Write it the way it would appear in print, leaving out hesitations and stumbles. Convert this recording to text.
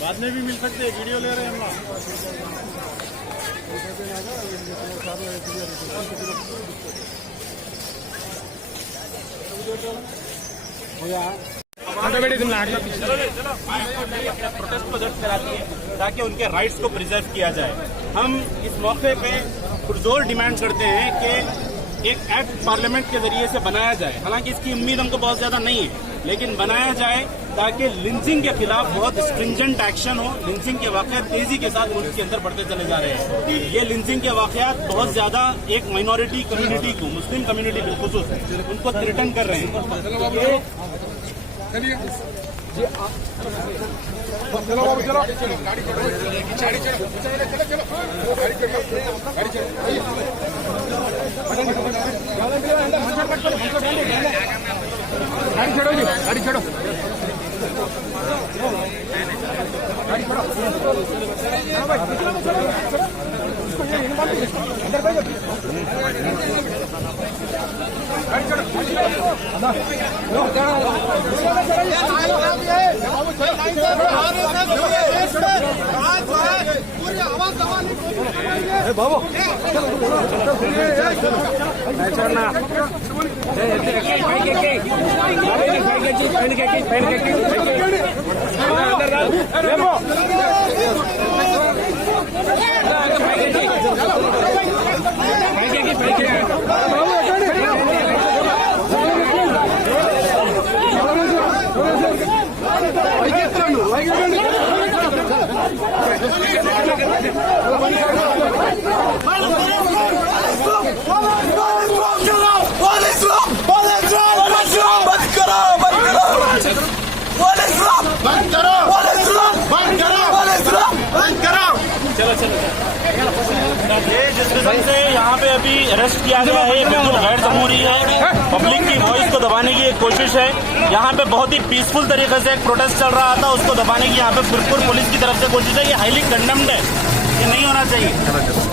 बाद में भी मिल सकते हैं, वीडियो ले रहे हैं हम प्रोटेस्ट को दर्ज कराती है ताकि उनके राइट्स को प्रिजर्व किया जाए। हम इस मौके पे पुरजोर डिमांड करते हैं कि एक एक्ट पार्लियामेंट के जरिए से बनाया जाए। हालांकि इसकी उम्मीद हमको बहुत ज्यादा नहीं है, लेकिन बनाया जाए ताकि लिंचिंग के खिलाफ बहुत स्ट्रिंजेंट एक्शन हो। लिंचिंग के वाकयात तेजी के साथ मुल्क के अंदर बढ़ते चले जा रहे हैं। ये लिंचिंग के वाकयात बहुत ज्यादा एक माइनॉरिटी कम्युनिटी को, मुस्लिम कम्युनिटी बिलखुसूस उनको थ्रेटन कर रहे हैं। गाड़ी छोड़ो बाबू ये जिस किस्म से यहाँ पे अभी अरेस्ट किया गया है बिल्कुल गैर जमहूरी है। पब्लिक की वॉइस को दबाने की एक कोशिश है। यहाँ पे बहुत ही पीसफुल तरीके से एक प्रोटेस्ट चल रहा था, उसको दबाने की यहाँ पे बिल्कुल पुलिस की तरफ से कोशिश है। ये हाईली कंडेम्ड है, ये नहीं होना चाहिए।